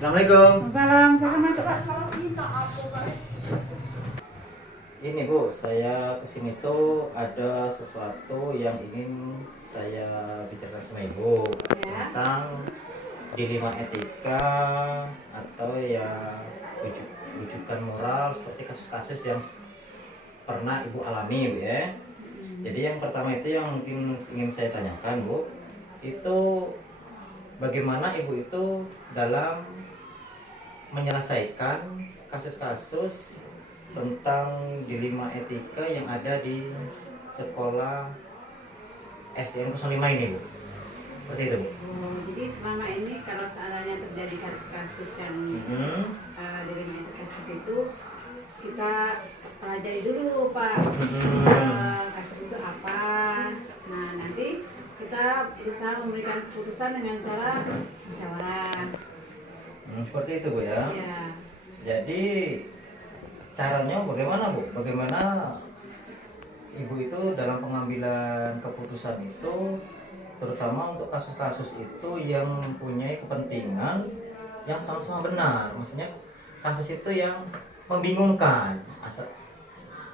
Assalamualaikum. Salam, saya masuk Pak. Ini Bu, saya kesini tuh ada sesuatu yang ingin saya bicarakan sama Ibu Ya. tentang dilema etika atau ya rujukan moral seperti kasus-kasus yang pernah Ibu alami, Bu ya. Jadi yang pertama itu yang mungkin ingin saya tanyakan, Bu, itu bagaimana Ibu itu dalam menyelesaikan kasus-kasus tentang dilema etika yang ada di sekolah SDN 05 ini, Bu. Seperti itu, Bu. Oh, jadi selama ini kalau seandainya terjadi kasus-kasus yang dilema etika seperti itu, kita pelajari dulu Pak. Kasus itu apa. Nah, nanti kita berusaha memberikan keputusan dengan cara musyawarah. Seperti itu, Bu ya. Ya. Jadi caranya bagaimana, Bu? Bagaimana Ibu itu dalam pengambilan keputusan itu, terutama untuk kasus-kasus itu yang mempunyai kepentingan yang sama-sama benar. Maksudnya kasus itu yang membingungkan. Asal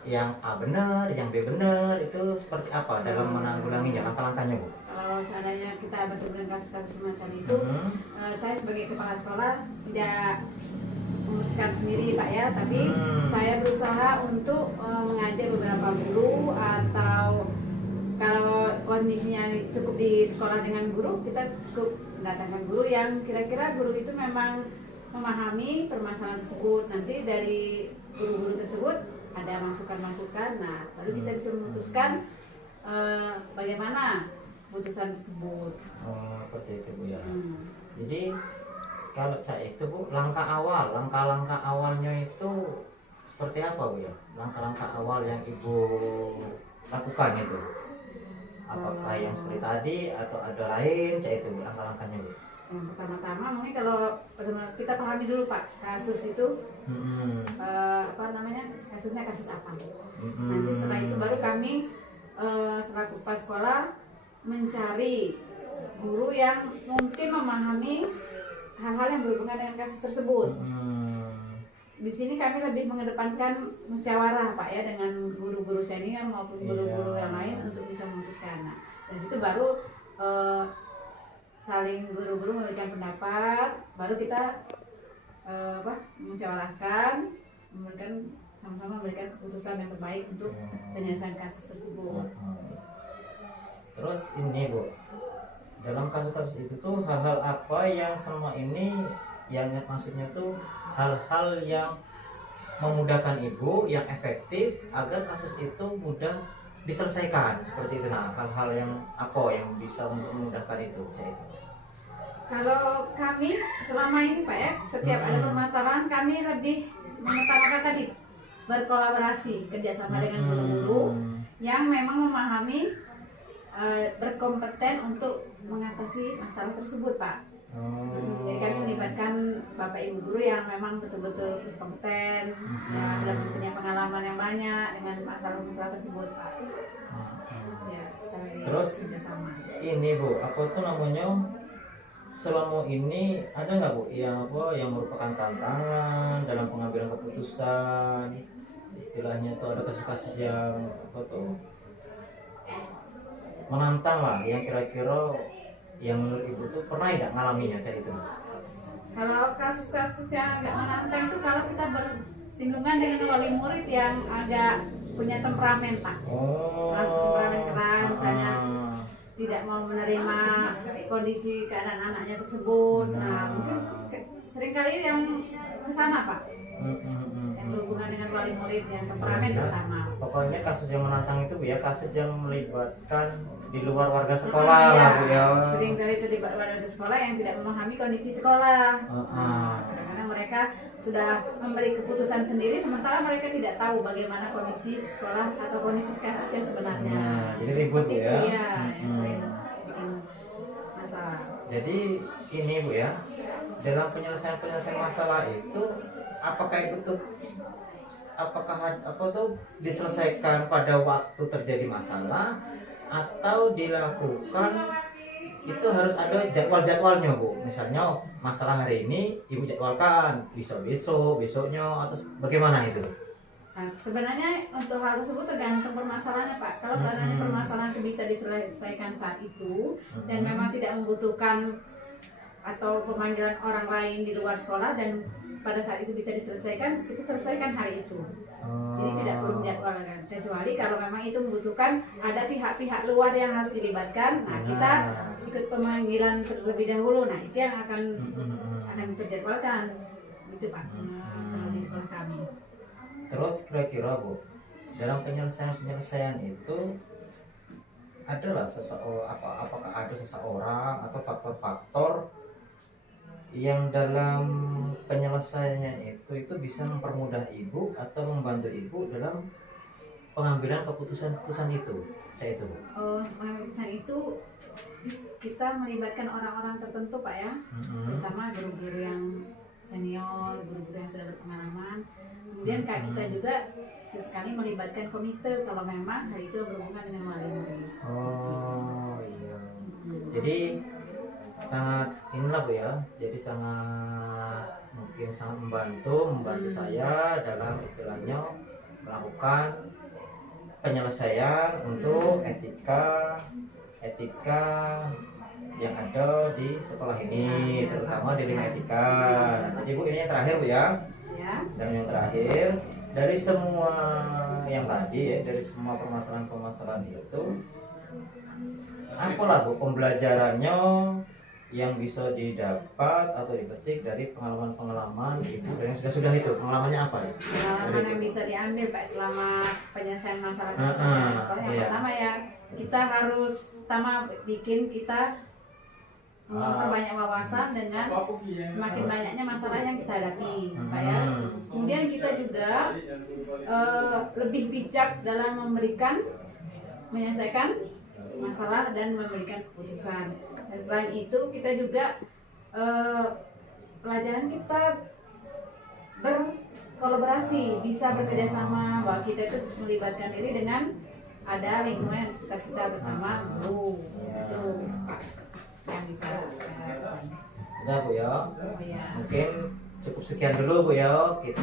yang A benar, yang B benar, itu seperti apa dalam menanggulanginya, langkah-langkahnya, Bu? Kalau seandainya kita bertemu dengan kasus-kasus semacam itu, saya sebagai kepala sekolah tidak memutuskan sendiri Pak ya, tapi saya berusaha untuk mengajak beberapa guru, atau kalau kondisinya cukup di sekolah dengan guru, kita cukup mendatangkan guru yang kira-kira guru itu memang memahami permasalahan tersebut. Nanti dari guru-guru tersebut ada masukan-masukan, nah lalu kita bisa memutuskan bagaimana putusan tersebut. Oh, seperti itu, Bu ya. Jadi kalau saya itu, Bu, langkah-langkah awalnya itu seperti apa, Bu ya? Langkah-langkah awal yang Ibu lakukan itu, apakah yang seperti tadi atau ada lain, saya itu, Bu, langkah-langkahnya, Bu? Yang pertama-tama mungkin kalau kita pahami dulu Pak, kasus itu kasusnya kasus apa. Nanti setelah itu baru kami selaku kepala sekolah mencari guru yang mungkin memahami hal-hal yang berhubungan dengan kasus tersebut. Di sini kami lebih mengedepankan musyawarah Pak ya, dengan guru-guru senior maupun guru-guru yang lain untuk bisa memutuskan. Nah, dari situ baru saling guru-guru memberikan pendapat, baru kita musyawarahkan, sama-sama memberikan keputusan yang terbaik untuk penyelesaian kasus tersebut. Terus ini, Bu, dalam kasus-kasus itu tuh hal-hal apa yang selama ini yang maksudnya tuh hal-hal yang memudahkan Ibu, yang efektif agar kasus itu mudah diselesaikan seperti itu. Nah, hal-hal yang apa yang bisa memudahkan itu, saya itu. Kalau kami selama ini Pak ya, setiap ada permasalahan kami lebih mengutamakan tadi berkolaborasi, kerjasama dengan guru-guru yang memang memahami, berkompeten untuk mengatasi masalah tersebut Pak. Jadi kami melibatkan Bapak Ibu guru yang memang betul-betul kompeten, yang sudah punya pengalaman yang banyak dengan masalah-masalah tersebut Pak. Ya, terus kerjasama. Ini, Bu, apa tuh namanya? Selama ini ada nggak, Bu, yang merupakan tantangan dalam pengambilan keputusan? Istilahnya tuh ada kasus-kasus yang menantang lah, yang kira-kira yang menurut Ibu tuh pernah tidak ngalaminya saya itu? Kalau kasus-kasus yang agak menantang itu kalau kita bersinggungan dengan wali murid yang agak punya temperamen Pak. Temperamen keras, misalnya tidak mau menerima kondisi keadaan anaknya tersebut. Nah, mungkin seringkali yang kesana Pak, yang berhubungan dengan wali murid yang temperamen terutama. Pokoknya kasus yang menantang itu, Bu ya, kasus yang melibatkan di luar warga sekolah lah, Bu ya. Seringkali terlibat warga sekolah yang tidak memahami kondisi sekolah. Kadang-kadang mereka sudah memberi keputusan sendiri, sementara mereka tidak tahu bagaimana kondisi sekolah atau kondisi kasus yang sebenarnya. Jadi ribut, Bu ya. Iya, yang sering bikin masalah. Jadi ini, Bu ya, dalam penyelesaian masalah itu apakah itu tuh diselesaikan pada waktu terjadi masalah atau dilakukan itu harus ada jadwal-jadwalnya Bu. Misalnya masalah hari ini Ibu jadwalkan, besok-besok, besoknya, atau bagaimana itu? Nah, sebenarnya untuk hal tersebut tergantung permasalahannya Pak. Kalau seandainya permasalahan itu bisa diselesaikan saat itu dan memang tidak membutuhkan atau pemanggilan orang lain di luar sekolah dan pada saat itu bisa diselesaikan, kita selesaikan hari itu. Jadi tidak perlu menjadwalkan. Kecuali kalau memang itu membutuhkan ada pihak-pihak luar yang harus dilibatkan, nah kita ikut pemanggilan terlebih dahulu. Nah itu yang akan terjadwalkan, gitu Pak. Kalau di sekolah kami. Terus kira-kira Bu, dalam penyelesaian itu adalah apakah ada seseorang atau faktor-faktor yang dalam penyelesaiannya itu bisa mempermudah Ibu atau membantu Ibu dalam pengambilan keputusan itu? Saya itu Bu. Pengambilan itu kita melibatkan orang-orang tertentu Pak ya, terutama guru-guru yang senior, guru-guru yang sudah berpengalaman. Kemudian kita juga sesekali melibatkan komite kalau memang hal itu berhubungan dengan wali-wali. Oh iya. Jadi sangat inilah Bu ya. Jadi mungkin sangat membantu saya dalam istilahnya melakukan penyelesaian untuk etika yang ada di sekolah ini, terutama di lingkungan etika. Jadi Bu, ini yang terakhir Bu ya. Dan yang terakhir, dari semua yang tadi ya, dari semua permasalahan itu, apalah Bu pembelajarannya yang bisa didapat atau dipetik dari pengalaman Ibu dan yang sudah itu, pengalamannya apa ya? Pengalaman yang bisa diambil Pak selama penyelesaian masalah sekolah. Yang pertama ya, kita harus kita memperbanyak wawasan dengan semakin banyaknya masalah yang kita hadapi Pak ya. Kemudian kita juga lebih bijak dalam menyelesaikan masalah dan memberikan keputusan. Dan selain itu kita juga pelajaran kita berkolaborasi, bisa bekerja sama, bahwa kita itu melibatkan diri dengan ada lingkungan di sekitar kita, terutama guru. Itu yang bisa sudah Bu ya. ya. Mungkin cukup sekian dulu Bu ya kita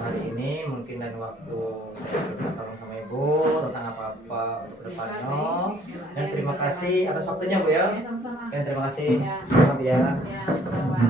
hari ini. Mungkin dan waktu saya berbicara sama Ibu tentang apa-apa untuk kedepannya. Dan terima kasih atas waktunya Bu ya. Sama-sama. Dan terima kasih. Ya. Selamat ya. Ya, sama-sama.